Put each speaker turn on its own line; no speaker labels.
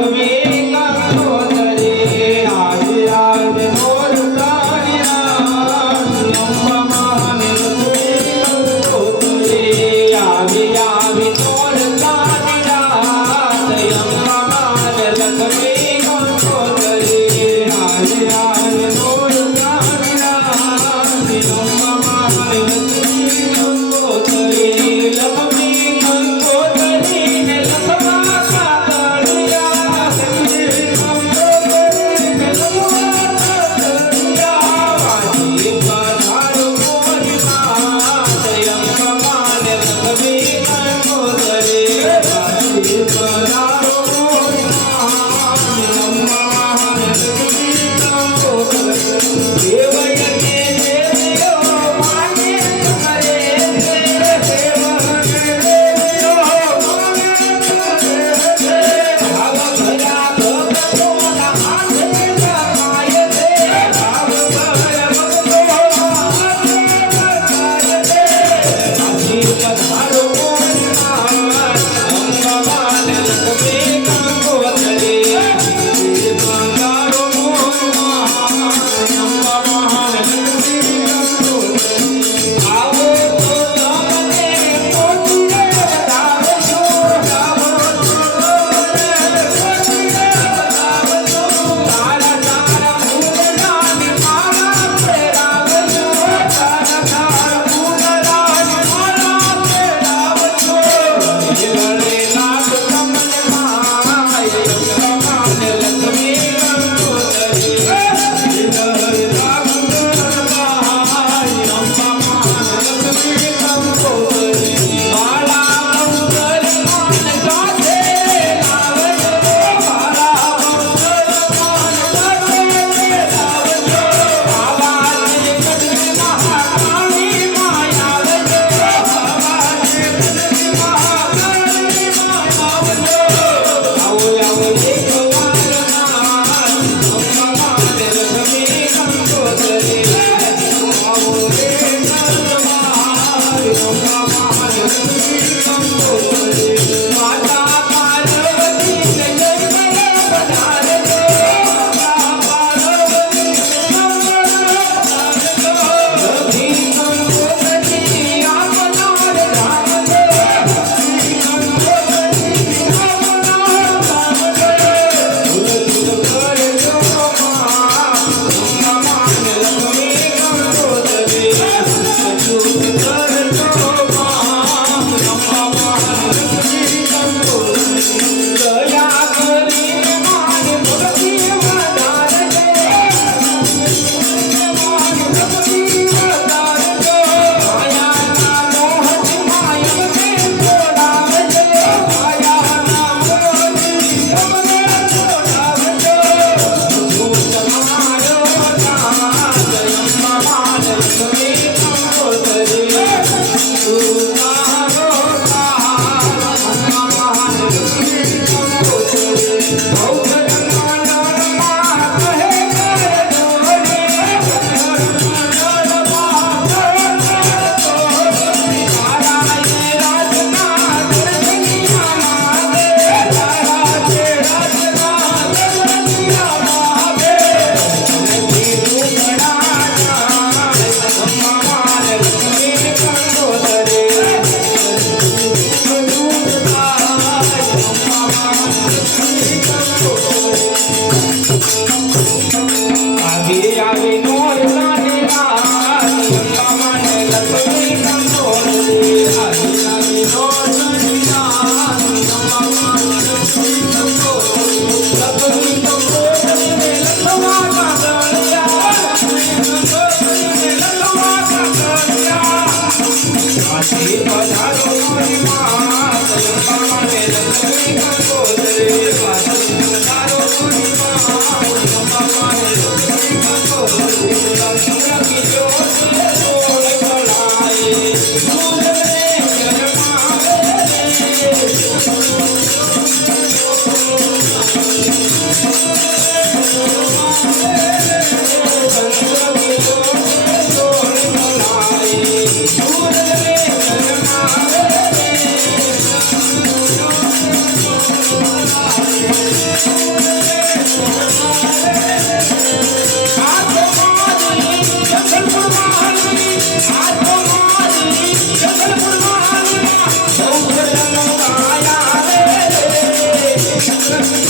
Thank Thank